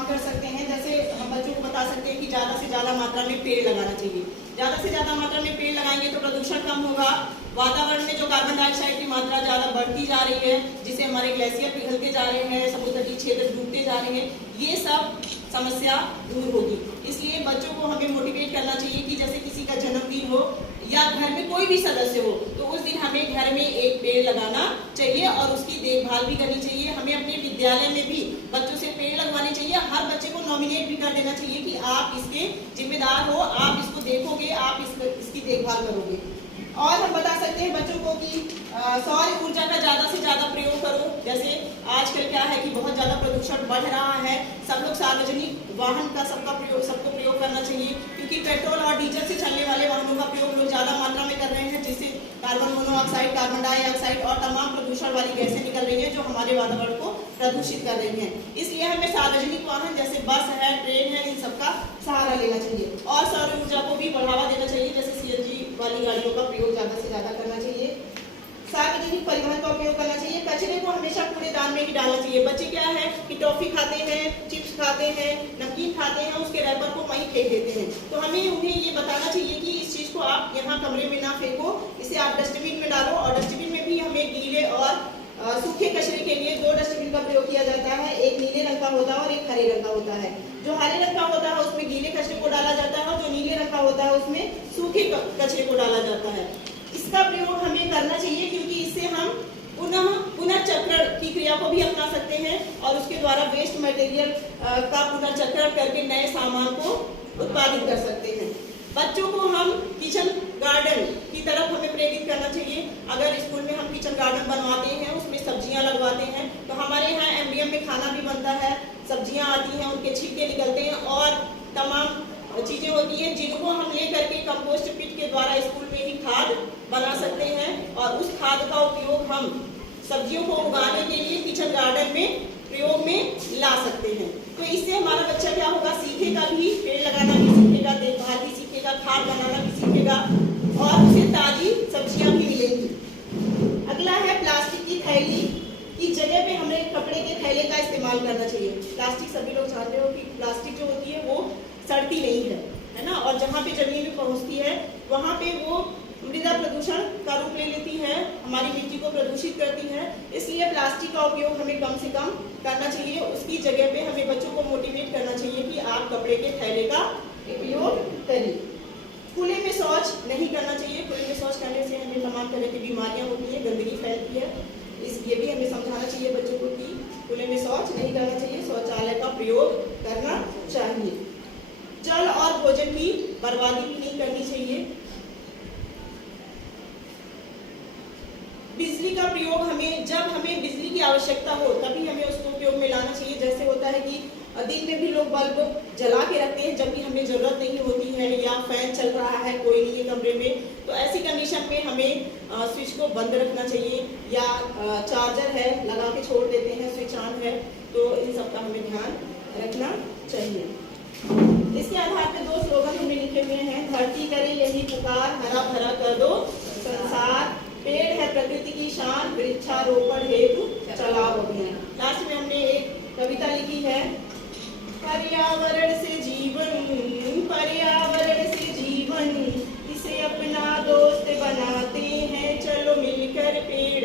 काम कर सकते हैं। जैसे हम बच्चों को बता सकते हैं कि ज़्यादा से ज़्यादा मात्रा में पेड़ लगाना चाहिए। ज़्यादा से ज़्यादा मात्रा में पेड़ लगाएंगे तो प्रदूषण कम होगा। वातावरण में जो कार्बन डाइऑक्साइड की मात्रा ज़्यादा बढ़ती जा रही है, जिससे हमारे ग्लेशियर पिघलते जा रहे हैं, समुद्र तटीय क्षेत्र डूबते जा रहे हैं, ये सब समस्या दूर होगी। इसलिए बच्चों को हमें मोटिवेट करना चाहिए कि जैसे किसी का जन्मदिन हो या घर में कोई भी सदस्य हो तो उस दिन हमें घर में एक पेड़ लगाना चाहिए और उसकी देखभाल भी करनी चाहिए। हमें अपने विद्यालय में भी बच्चों से पेड़ लगवाने चाहिए। हर बच्चे को नॉमिनेट भी कर देना चाहिए कि आप इसके जिम्मेदार हो, आप इसको देखोगे, आप इसकी देखभाल करोगे। और हम बता सकते हैं बच्चों को कि सौर ऊर्जा का ज़्यादा से ज़्यादा प्रयोग करो। जैसे आजकल क्या है कि बहुत ज़्यादा प्रदूषण बढ़ रहा है, सब लोग सार्वजनिक वाहन का सबको प्रयोग करना चाहिए, क्योंकि पेट्रोल और डीजल से चलने वाले वाहनों का प्रयोग लोग ज़्यादा मात्रा में कर रहे हैं, जिससे कार्बन मोनोऑक्साइड, कार्बन डाइऑक्साइड और तमाम प्रदूषण वाली गैसें निकल रही हैं जो हमारे वातावरण को प्रदूषित कर रही हैं। इसलिए हमें सार्वजनिक वाहन जैसे बस है, ट्रेन है, इन सबका सहारा लेना चाहिए और सौर ऊर्जा को भी बढ़ावा देना चाहिए। जैसे सीएनजी वाली गाड़ियों का प्रयोग ज़्यादा से ज़्यादा करना चाहिए। सार्वजनिक परिवहन का उपयोग करना चाहिए। कचरे को हमेशा कूड़ेदान में ही डालना चाहिए। बच्चे क्या है कि टॉफी खाते हैं, चिप्स खाते हैं, नमकीन खाते हैं, उसके रैपर को वहीं फेंक देते हैं। तो हमें उन्हें ये बताना चाहिए कि इस चीज़ को आप यहाँ कमरे में ना फेंको, इसे आप डस्टबिन में डालो। और डस्टबिन में भी हमें गीले और सूखे कचरे के लिए 2 डस्टबिन का प्रयोग किया जाता है। एक नीले रंग का होता है और एक हरे रंग का होता है। जो हरे रंग का होता है उसमें गीले कचरे को डाला जाता है और जो नीले रंग का होता है उसमें सूखे कचरे को डाला जाता है। इसका प्रयोग हमें करना चाहिए क्योंकि इससे हम पुनर्चक्रण की क्रिया को भी अपना सकते हैं और उसके द्वारा वेस्ट मटेरियल का पुनर्चक्रण करके नए सामान को उत्पादित कर सकते हैं। बच्चों को हम किचन गार्डन की तरफ हमें प्रेरित करना चाहिए। अगर स्कूल में हम किचन गार्डन बनवाते हैं, उसमें सब्जियां लगवाते हैं, तो हमारे यहाँ एमडीएम में खाना भी बनता है, सब्जियां आती हैं, उनके छिलके निकलते हैं और तमाम चीजें होती हैं जिनको हम ले करके कंपोस्ट पिट के द्वारा स्कूल में ही खाद बना सकते हैं और उस खाद का उपयोग हम सब्जियों को उगाने के लिए किचन गार्डन में प्रयोग में ला सकते हैं। तो इससे हमारा बच्चा क्या होगा, सीखेगा भी, पेड़ लगाना भी सीखेगा, देखभाल भी सीखेगा, खाद बनाना भी सीखेगा और उसे ताजी सब्जियां भी मिलेंगी। अगला है प्लास्टिक की थैली की जगह पे हमें कपड़े के थैले का इस्तेमाल करना चाहिए। प्लास्टिक सभी लोग जानते हो कि प्लास्टिक जो होती है वो सड़ती नहीं है ना, और जहाँ पे जमीन में पहुँचती है वहाँ पे वो मृदा प्रदूषण का रूप ले लेती है, हमारी मिट्टी को प्रदूषित करती है। इसलिए प्लास्टिक का उपयोग हमें कम से कम करना चाहिए। उसकी जगह पे हमें बच्चों को मोटिवेट करना चाहिए कि आप कपड़े के थैले का उपयोग करिए। खुले में शौच नहीं करना चाहिए। खुले में शौच करने से हमें तमाम तरह की बीमारियां होती हैं, गंदगी फैलती है। ये भी हमें समझाना चाहिए बच्चों को कि खुले में शौच नहीं करना चाहिए, शौचालय का प्रयोग करना चाहिए। जल और भोजन की बर्बादी भी नहीं करनी चाहिए। बिजली का प्रयोग जब हमें बिजली की आवश्यकता हो तभी हमें उसको उपयोग में लाना चाहिए। जैसे होता है कि दिन में भी लोग बल्ब जला के रखते हैं जबकि हमें जरूरत नहीं होती है, या फैन चल रहा है, कोई नहीं है कमरे में, तो ऐसी कंडीशन में हमें स्विच को बंद रखना चाहिए, या चार्जर है लगा के छोड़ देते हैं, स्विच ऑन है, तो इन सब का हमें ध्यान रखना चाहिए। इसके आधार पर 2 स्लोगन हमने लिखे हुए हैं। धरती करे यही पुकार, हरा भरा कर दो संसार, पेड़ है प्रकृति की शान, वृक्षारोपण हेतु चलाओ अभियान। लास्ट में हमने एक कविता लिखी है। पर्यावरण से जीवन, पर्यावरण से जीवन, इसे अपना दोस्त बनाते हैं, चलो मिलकर पेड़